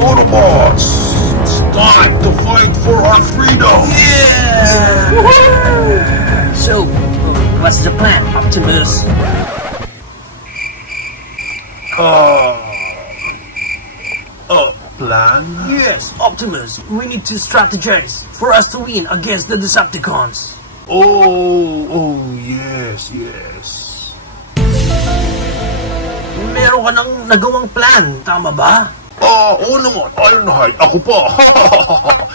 Autobots! It's time to fight for our freedom! Yeah! So, what's the plan, Optimus? Plan? Yes, Optimus. We need to strategize for us to win against the Decepticons. Oh, yes. Meron ka nang nagawang plan, tama ba? Oo naman, Ironhide, ako pa.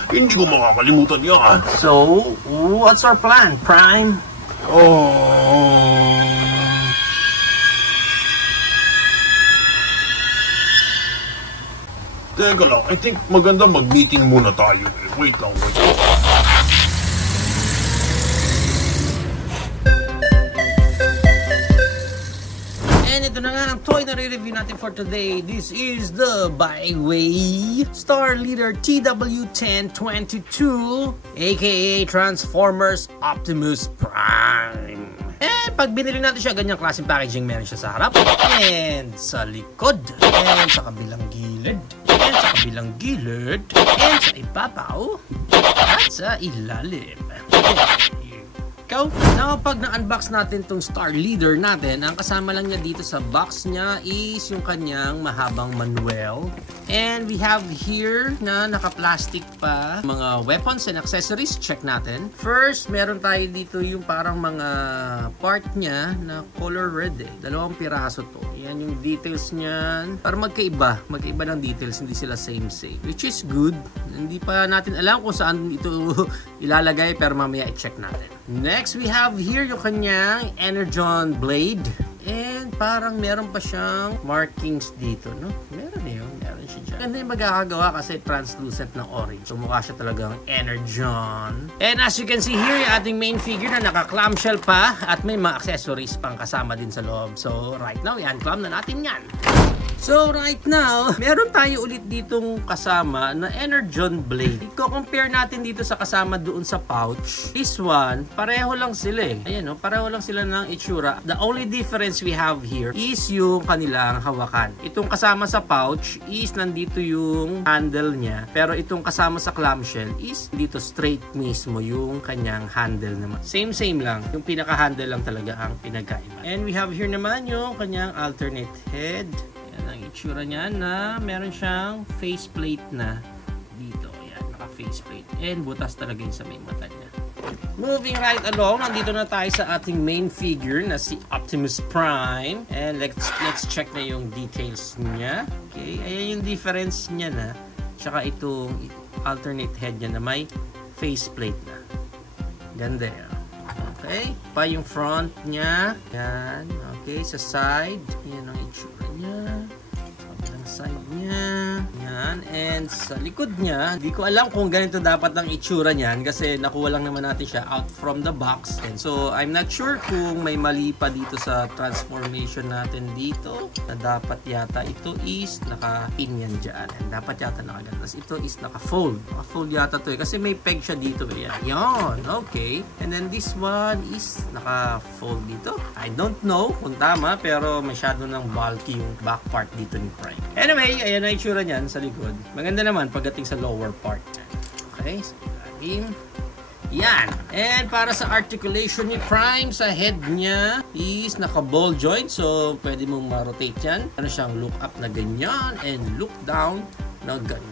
Hindi ko makakalimutan yan. So, what's our plan, Prime? Teka lang, I think maganda mag-meeting muna tayo. Wait lang. And ito na nga ang toy na re-review natin for today. This is the Byway Star Leader TW1022, aka Transformers Optimus Prime. Pag binili natin siya, ganyang klaseng packaging meron siya sa harap, and sa likod, and sa kabilang gilid, and sa kabilang gilid, and sa ibabaw, at sa ilalim. Now, pag na-unbox natin tong Star Leader natin, ang kasama lang niya dito sa box niya is yung kanyang mahabang manual. And we have here na naka-plastic pa mga weapons and accessories. Check natin. First, meron tayo dito yung parang mga part niya na color red eh. 2 piraso to. Yan yung details niyan. Para magkaiba ng details, hindi sila same. Which is good. Hindi pa natin alam kung saan ito ilalagay, pero mamaya i-check natin. Next, we have here yung kanyang Energon Blade. And parang meron pa siyang markings dito, no? Meron siya dyan. Ganda yung magkakagawa kasi translucent na orange. So mukha siya talagang Energon. And as you can see here, yung ating main figure na naka-clamshell pa at may mga accessories pang kasama din sa loob. So right now, i-unclam na natin yan. So right now, meron tayo ulit ditong kasama na Energon Blade. I-compare natin dito sa kasama doon sa pouch. This one, pareho lang sila eh. Ayan, no? Pareho lang sila ng itsura. The only difference we have here is yung kanilang hawakan. Itong kasama sa pouch is nandito yung handle niya. Pero itong kasama sa clamshell is dito straight mismo yung kanyang handle naman. Same lang. Yung pinaka-handle lang talaga ang pinagkaiba. And we have here naman yung kanyang alternate head. Yan ang itsura niya na meron siyang faceplate na dito. Yan, naka-faceplate. And butas talaga yun sa may mata niya. Moving right along, nandito na tayo sa ating main figure na si Optimus Prime. And let's check na yung details niya. Okay, ayan yung difference niya na. Tsaka itong alternate head niya na may faceplate na. Ganda yan. Okay, pa yung front niya. Yan. Okay, sa side. Yan ang itsura niya. Sa side niya. Yan. And sa likod niya, hindi ko alam kung ganito dapat ang itsura niyan kasi nakuha lang naman natin siya out from the box. And so, I'm not sure kung may mali pa dito sa transformation natin dito. Na dapat yata ito is naka-pin yan dyan. And dapat yata nakagan. Tapos ito is naka-fold. Naka-fold yata to eh. Kasi may peg siya dito eh. Yan. Okay. And then this one is naka-fold dito. I don't know kung tama pero masyado ng bulky yung back part dito ni Prime. Anyway, ayan na itsura niyan sa likod. Maganda naman pagdating sa lower part. Okay, so yan. And para sa articulation ni Prime, sa head niya is naka-ball joint. So, pwede mong ma-rotate yan. Ano siyang look up na ganyan and look down na ganyan.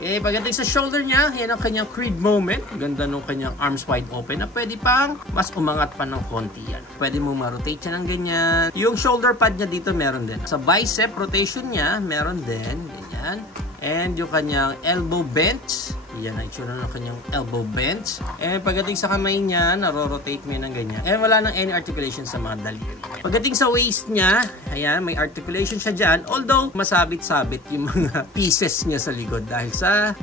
Okay, pagdating sa shoulder niya, yan ang kanyang Creed moment. Ganda nung kanyang arms wide open na pwede pang mas umangat pa ng konti yan. Pwede mong ma-rotate siya ng ganyan. Yung shoulder pad niya dito meron din. Sa bicep rotation niya, meron din. Ganyan. And yung kanyang elbow bend. Yan ang itsura ng kanyang elbow bend. And pagdating sa kamay niya, naro-rotate mo yan ng ganyan. And wala nang any articulation sa mga daliri niya. Pagdating sa waist niya, ayan, may articulation siya dyan. Although, masabit-sabit yung mga pieces niya sa likod dahil sa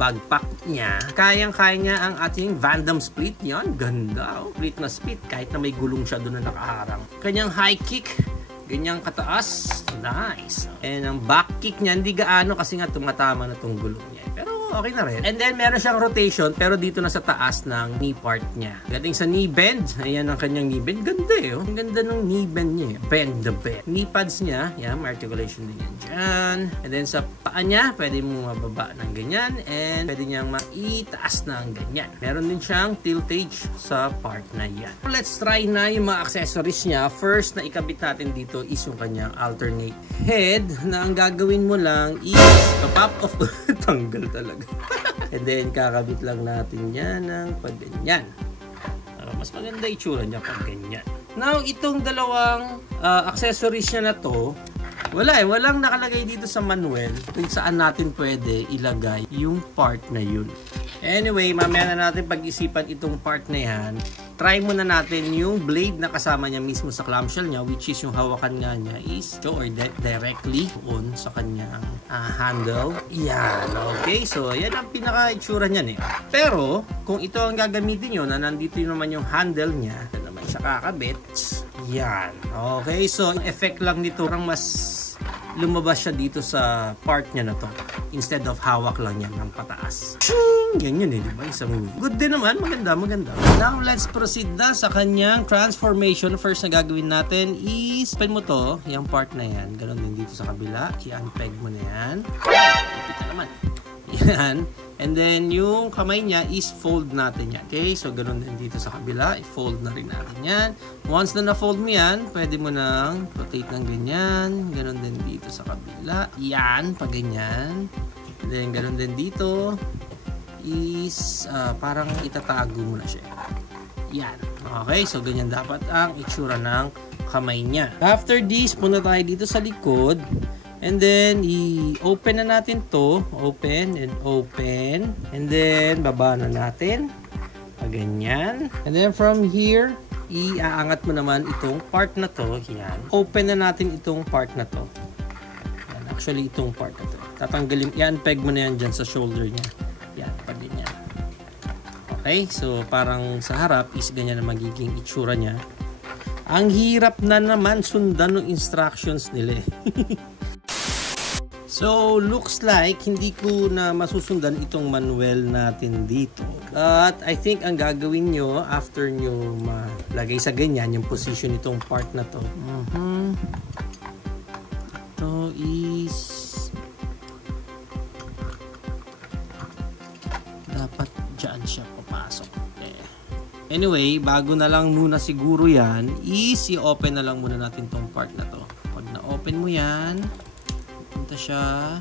backpack niya. Kayang-kaya niya ang ating Vandam split. Yan, ganda. Split na split kahit na may gulong siya doon na nakaharang. Kanyang high kick. Ganyang kataas. Nice. And ang back kick niya, hindi gaano kasi nga tumatama na itong gulong niya. Pero okay na rin. And then, meron siyang rotation, pero dito na sa taas ng knee part niya. Galing sa knee bend. Ayan ang kanyang knee bend. Ganda eh. Ang ganda ng knee bend niya. Bend the bend. Knee pads niya. Yan, may articulation din yan dyan. And then, sa paa niya, pwede mo mababa ng ganyan. And pwede niyang maitaas ng ganyan. Meron din siyang tiltage sa part na yan. Let's try na yung mga accessories niya. First na ikabit natin dito is yung kanyang alternate head na ang gagawin mo lang is pop off. Tanggal talaga. And then kakabit lang natin yan ng pag ganyan. Mas maganda itsura niya pag ganyan. Now itong dalawang accessories niya na to, walang nakalagay dito sa manual kung saan natin pwede ilagay yung part na yun. Anyway, mamaya na natin pag-isipan itong part na yan. Try muna natin yung blade na kasama niya mismo sa clamshell niya, which is yung hawakan nga niya is directly on sa kanyang handle. Yan, okay. So, yan ang pinaka-itsura niyan eh. Pero, kung ito ang gagamitin nyo, na nandito naman yung handle niya, na naman siya kakabit. Yan, okay. So, effect lang nito ang mas lumabas siya dito sa part niya na to instead of hawak lang yan ng pataas. Ganyan eh, diba? Isang good din naman. Maganda. Now, let's proceed na sa kanyang transformation. First na gagawin natin is pin mo to, yung part na yan. Ganon din dito sa kabila. I-unpeg mo na yan. Ipit na naman. Yan. And then, yung kamay niya is fold natin yan. Okay? So, ganon din dito sa kabila. I-fold na rin natin yan. Once na na-fold mo yan, pwede mo nang rotate ng ganyan. Ganon din dito sa kabila. Yan. Pag ganyan. And then, ganon din dito is parang itatago mo na siya. Yan. Okay? So, ganyan dapat ang itsura ng kamay niya. After this, punta tayo dito sa likod. And then, i-open na natin to. Open and open. And then, baba na natin. Ganyan. And then, from here, iaangat mo naman itong part na to. Yan. Open na natin itong part na to. Yan. Actually, itong part na to. Tatanggalin. Yan, peg mo na yan dyan sa shoulder niya. Yan, pag ganyan. Okay? So, parang sa harap is ganyan na magiging itsura niya. Ang hirap na naman sundan ng instructions nila eh. So, looks like hindi ko na masusundan itong manual natin dito. But, I think ang gagawin nyo after nyo malagay sa ganyan yung position itong part na to. Ito is dapat dyan siya papasok. Anyway, bago na lang muna siguro yan, is i-open na lang muna natin itong part na to. Pag na-open mo yan, punta siya.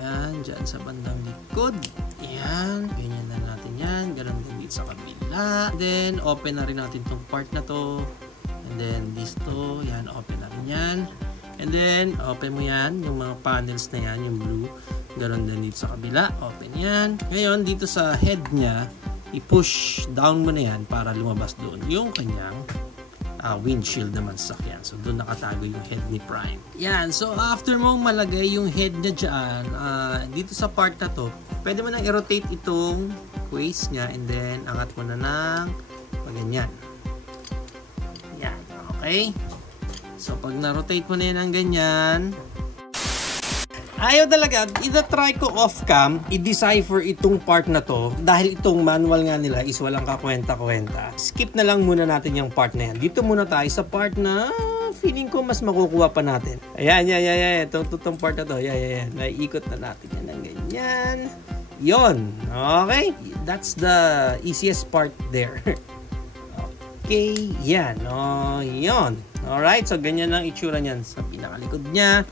Yan, dyan sa bandang likod. Yan, ganyan na natin yan. Ganun din dito sa kabila. Then, open na rin natin itong part na to. And then, this to. Yan, open na rin yan. And then, open mo yan. Yung mga panels na yan, yung blue. Ganun din dito sa kabila. Open yan. Ngayon, dito sa head niya, i-push down mo na yan para lumabas doon yung kanyang windshield naman sa sakyan. So, doon nakatago yung head ni Prime. Yan. So, after mo malagay yung head niya dyan, dito sa part na to, pwede mo nang i-rotate itong waist niya and then, angat mo na ng ganyan. Yan. Okay? So, pag na-rotate mo na yan ng ganyan, ayaw talaga, ita-try ko off-cam, i-decipher itong part na to dahil itong manual nga nila is walang kakwenta-kwenta. Skip na lang muna natin yung part na yan. Dito muna tayo sa part na feeling ko mas makukuha pa natin. Ayan. Itong part na to. Ayan. Naiikot na natin yan ng ganyan. Yon. Okay? That's the easiest part there. Okay. Yan. Yon. Alright. So, ganyan lang itsura niyan sa pinakalikod niya.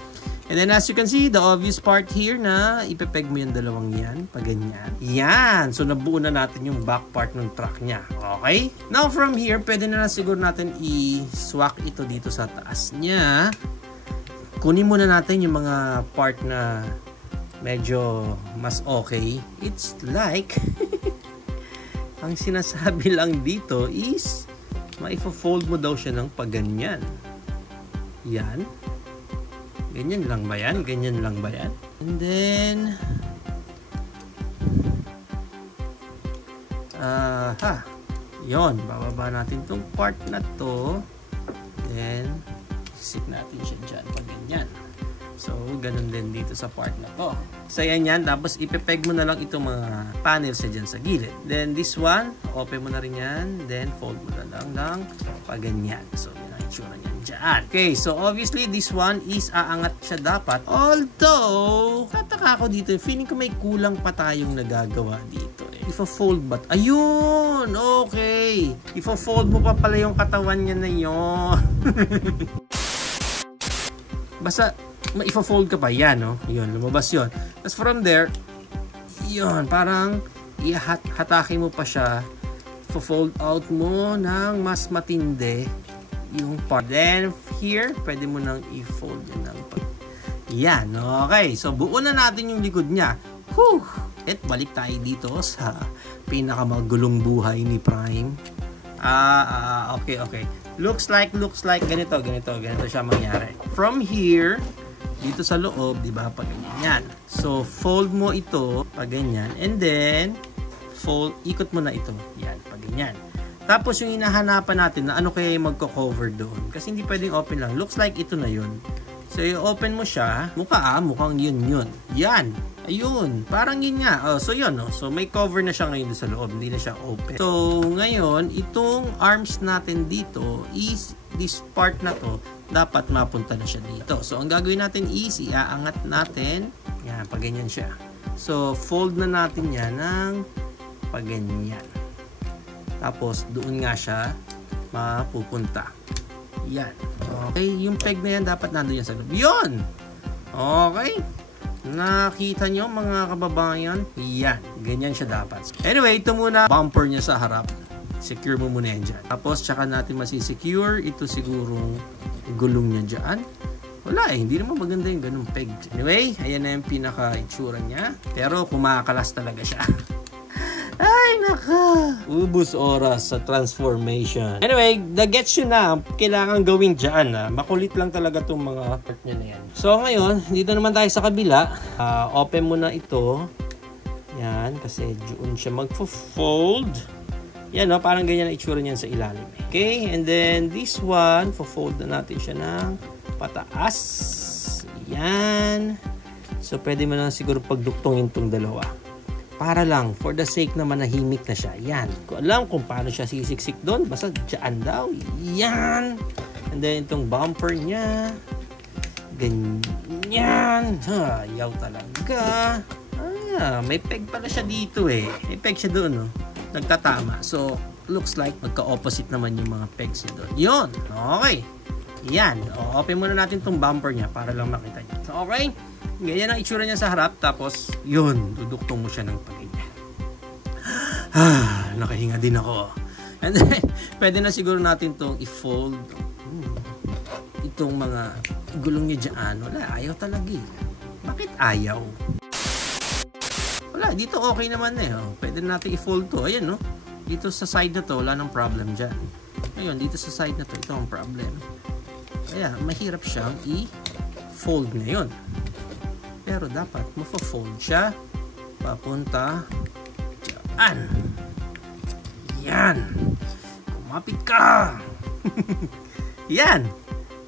And then as you can see, the obvious part here na ipepeg mo yung dalawang yan, pag ganyan. Yan! So nabuo na natin yung back part ng truck niya. Okay? Now from here, pwede na siguro natin i-swak ito dito sa taas niya. Kunin muna natin yung mga part na medyo mas okay. It's like, ang sinasabi lang dito is, maipo-fold mo daw siya ng pag ganyan. Yan. Ganyan lang ba yan? Ganyan lang ba yan? And then, yon, bababa natin itong part na to. Then, sit natin siya dyan pag ganyan. So, ganun din dito sa part na to. So, yan. Tapos, ipepeg mo na lang itong mga panels na dyan sa gilid. Then, this one, open mo na rin yan. Then, fold mo na lang ng paganyan. So, yan ang itsura niyan dyan. Okay, so, obviously, this one is aangat siya dapat. Although, kataka ako dito. Feeling ko may kulang pa tayong nagagawa dito. Ifo-fold ba? Ayun! Okay! Ifo-fold mo pa pala yung katawan niya na yun. Basta, ifo-fold ka pa. Yan, no? Yun, lumabas yun. Tapos from there, yun, parang hatake mo pa siya. Ifo-fold out mo ng mas matindi yung part. Then, here, pwede mo nang i-fold yun ng yan, okay. So, buo na natin yung likod niya. Whew! At balik tayo dito sa pinakamagulong buhay ni Prime. Okay. Looks like ganito siya mangyari. From here, dito sa loob, di ba, pag ganyan. So, fold mo ito, pag ganyan, and then, ikot mo na ito. Yan, pag ganyan. Tapos, yung hinahanapan natin na ano kaya yung magko-cover doon. Kasi hindi pwedeng open lang. Looks like ito na yun. So, i-open mo siya. Mukhang yun. Yan. Ayun. Parang yun nga. So, yun. No? So, may cover na siya ngayon sa loob. Hindi na siya open. So, ngayon, itong arms natin dito is this part na to, dapat mapunta na siya dito. So, ang gagawin natin is, iaangat natin. Yan. Pag ganyan siya. So, fold na natin yan ng pag ganyan. Tapos, doon nga siya mapupunta. Yan. Okay, yung peg na yan dapat nandun yan sa loob. Yun! Okay. Nakita nyo mga kababayan? Yan. Ganyan siya dapat. Anyway, ito muna. Bumper niya sa harap. Secure mo muna yan dyan. Tapos, tsaka natin masisecure. Ito sigurong gulong niya dyan. Wala hindi naman maganda yung ganung peg. Anyway, ayan na yung pinaka-itsura niya. Pero kumakalas talaga siya. Ay, naka! Ubus oras sa transformation. Anyway, gets you na. Kailangan gawing dyan. Makulit lang talaga itong mga part nyo na yan. So, ngayon, dito naman tayo sa kabila. Open mo na ito. Yan, kasi doon siya mag-fold. Yan, no? Parang ganyan ang itsura niyan sa ilalim. Okay, and then this one, fold na natin siya ng pataas. Yan. So, pwede mo na siguro pagduktongin itong dalawa. Para lang, for the sake na manahimik na siya. Yan. Kung alam kung paano siya sisiksik doon, basta dyan daw. Yan. And then, itong bumper niya. Ganyan. Yaw talaga. May peg pala siya dito eh. May peg siya doon, no? Nagtatama. So, looks like magka-opposite naman yung mga pegs niya doon. Yun. Okay. Yan. Open muna natin itong bumper niya para lang makita niyo. So, okay. Ganyan ang itsura niya sa harap. Tapos, yun. Duduktong mo siya ng pag-ganyan. Nakahinga din ako. And then, pwede na siguro natin itong i-fold. Itong mga gulong niya dyan. Wala, ayaw talaga eh. Bakit ayaw? Wala, dito okay naman eh. Pwede na natin i-fold to. Ayan, no? Dito sa side na to, wala nang problem dyan. Ngayon, dito sa side na to, ito ang problem. Kaya, mahirap siyang i-fold ngayon. Pero dapat mafo-fold siya papunta dyan. Yan. Kumapit ka. Yan.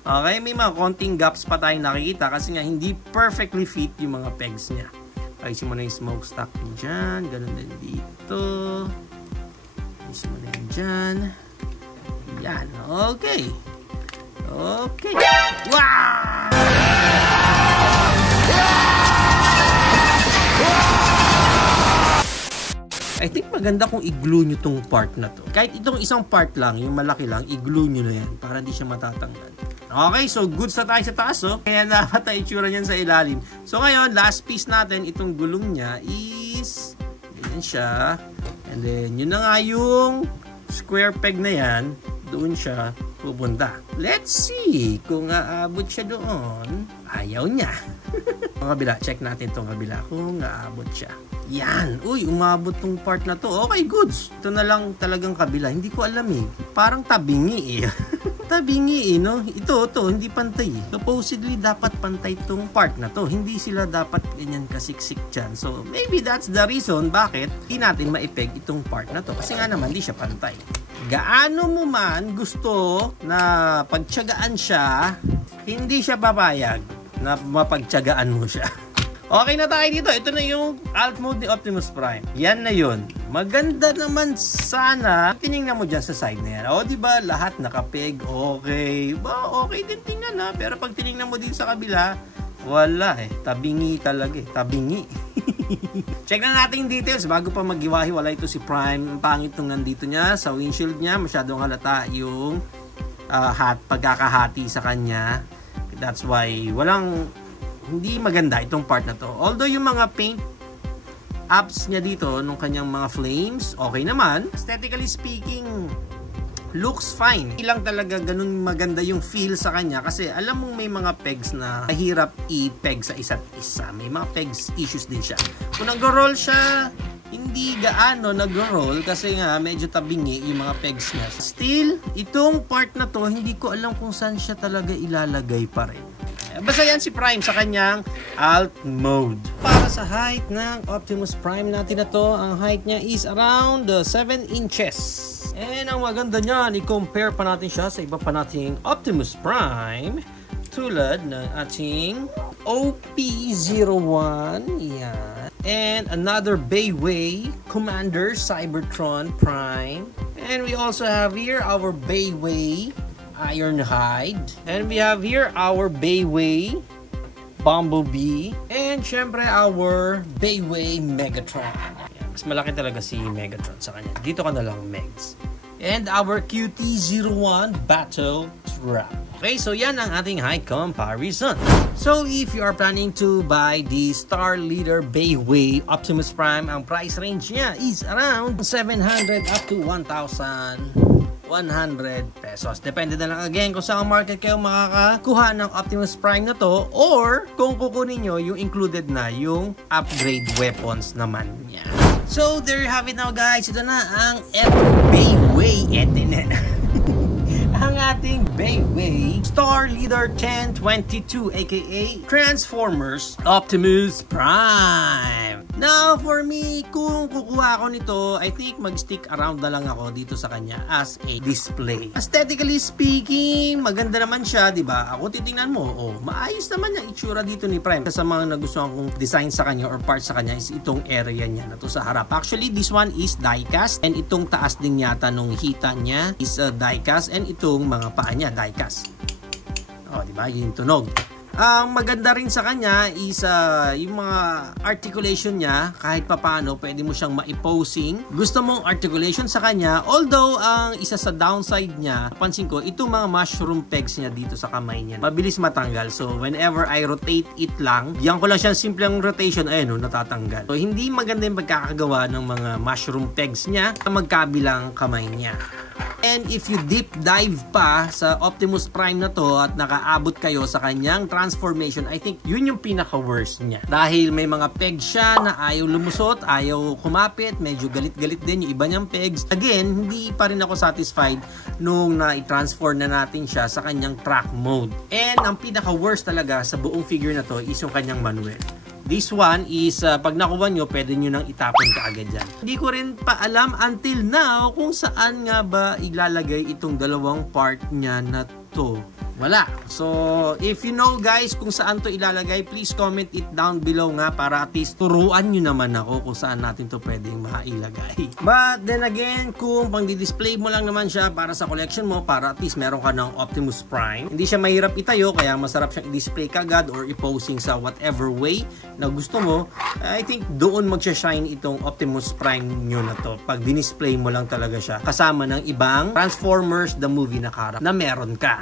Okay, may mga konting gaps pa tayong nakikita kasi nga hindi perfectly fit yung mga pegs niya. Ayusin mo na yung smokestack dyan. Ganun din dito. Ayusin mo na yan dyan. Yan. Okay. Okay. Wow! I think maganda kung i-glue nyo tong part na to. Kahit itong isang part lang, yung malaki lang, i-glue nyo na yan para hindi siya matatanggal. Okay, so goods na tayo sa taas, oh. Kaya dapat tayo itsura niyan sa ilalim. So ngayon, last piece natin, itong gulong niya is, ganyan siya. And then, yun na nga yung square peg na yan, doon siya pupunta. Let's see kung aabot siya doon. Ayaw niya. Ang kabila, check natin itong kabila kung aabot siya. Yan. Uy, umabot tong part na to. Okay, goods. Ito na lang talagang kabila. Hindi ko alam eh. Parang tabingi eh. Tabingi eh, no? Ito, hindi pantay eh. Supposedly, dapat pantay tong part na to. Hindi sila dapat ganyan kasiksik dyan. So, maybe that's the reason bakit hindi natin maipeg itong part na to. Kasi nga naman, hindi siya pantay. Gaano mo man gusto na pagtiyagaan siya, hindi siya papayag. na mapagtiyagaan mo siya. Okay na tayo dito. Ito na yung alt mode ni Optimus Prime. Yan na yun. Maganda naman sana. Tinignan mo dyan sa side na yan. O, diba? Lahat nakapeg. Okay. Okay din tingnan ha. Pero pag tinignan mo din sa kabila, wala eh. Tabingi talaga eh. Tabingi. Check na natin yung details bago pa maghiwa-hiwalay ito si Prime. Ang pangit nung nandito niya. Sa windshield niya, masyadong halata yung pagkakahati sa kanya. That's why hindi maganda itong part na to. Although yung mga paint apps niya dito nung kanyang mga flames, okay naman. Aesthetically speaking, looks fine. Hindi lang talaga ganun maganda yung feel sa kanya kasi alam mong may mga pegs na mahirap i-peg sa isa't isa. May mga pegs issues din siya. Kung nag-roll siya, hindi gaano nag-roll kasi nga medyo tabingi yung mga pegs niya. Still, itong part na to, hindi ko alam kung saan siya talaga ilalagay pa rin. Basta yan si Prime sa kanyang alt mode. Para sa height ng Optimus Prime natin na to, ang height niya is around 7 inches. And ang maganda niyan, i-compare pa natin siya sa iba pa nating Optimus Prime. Tulad ng ating OP-01. Yan. And another Bayway Commander Cybertron Prime. And we also have here our Bayway Ironhide. And we have here our Bayway Bumblebee. And syempre our Bayway Megatron. Yan, mas malaki talaga si Megatron sa kanya. Dito ka na lang, Megs. And our QT-01 Battle Trap. Okay, so yan ang ating height comparison. So if you are planning to buy the Star Leader Bayway Optimus Prime, ang price range niya is around 700 up to 1,100 pesos. Depende na lang again kung saan market kayo makakakuha ng Optimus Prime na to or kung kukunin nyo yung included na yung upgrade weapons naman niya. So there you have it now guys. Ito na ang Bayway. Ito na. Ang ating Bayway Star Leader 1022 aka Transformers Optimus Prime. Now for me, kung kukuha ako nito, I think mag-stick around na lang ako dito sa kanya as a display. Aesthetically speaking, maganda naman siya, di ba? Ako titingnan mo, maayos naman yung itsura dito ni Prime. Sa mga nagustuhan kong design sa kanya or parts sa kanya is itong area niya na to sa harap. Actually, this one is diecast and itong taas din yata nung hita niya is diecast and itong mga paa niya diecast. Di ba? Yung tunog. Ang maganda rin sa kanya is yung mga articulation niya, kahit papaano pwede mo siyang maiposing. Gusto mong articulation sa kanya, although ang isa sa downside niya, pansin ko, itong mga mushroom pegs niya dito sa kamay niya, mabilis matanggal. So whenever I rotate it lang, bigyan ko lang siyang simpleng rotation, ayun, natatanggal. So hindi maganda yung pagkakagawa ng mga mushroom pegs niya sa magkabilang kamay niya. And if you deep dive pa sa Optimus Prime na to at nakaabot kayo sa kanyang transformation, I think yun yung pinaka-worst niya. Dahil may mga pegs siya na ayaw lumusot, ayaw kumapit, medyo galit-galit din yung iba niyang pegs. Again, hindi pa rin ako satisfied nung na-transform na natin siya sa kanyang track mode. And ang pinaka-worst talaga sa buong figure na to is yung kanyang manual. This one is, pag nakuha nyo, pwede nyo nang itapon kaagad dyan. Hindi ko rin pa alam until now kung saan nga ba ilalagay itong dalawang part niya na to. Wala. So, if you know guys kung saan to ilalagay, please comment it down below nga para at least turuan nyo naman ako kung saan natin to pwedeng mailagay. But then again, kung pang di-display mo lang naman siya para sa collection mo, para at least meron ka ng Optimus Prime, hindi siya mahirap itayo, kaya masarap siyang i-display kagad or i-posing sa whatever way na gusto mo, I think doon magsha-shine itong Optimus Prime nyo na to. Pag dinisplay mo lang talaga siya kasama ng ibang Transformers the movie na character na meron ka.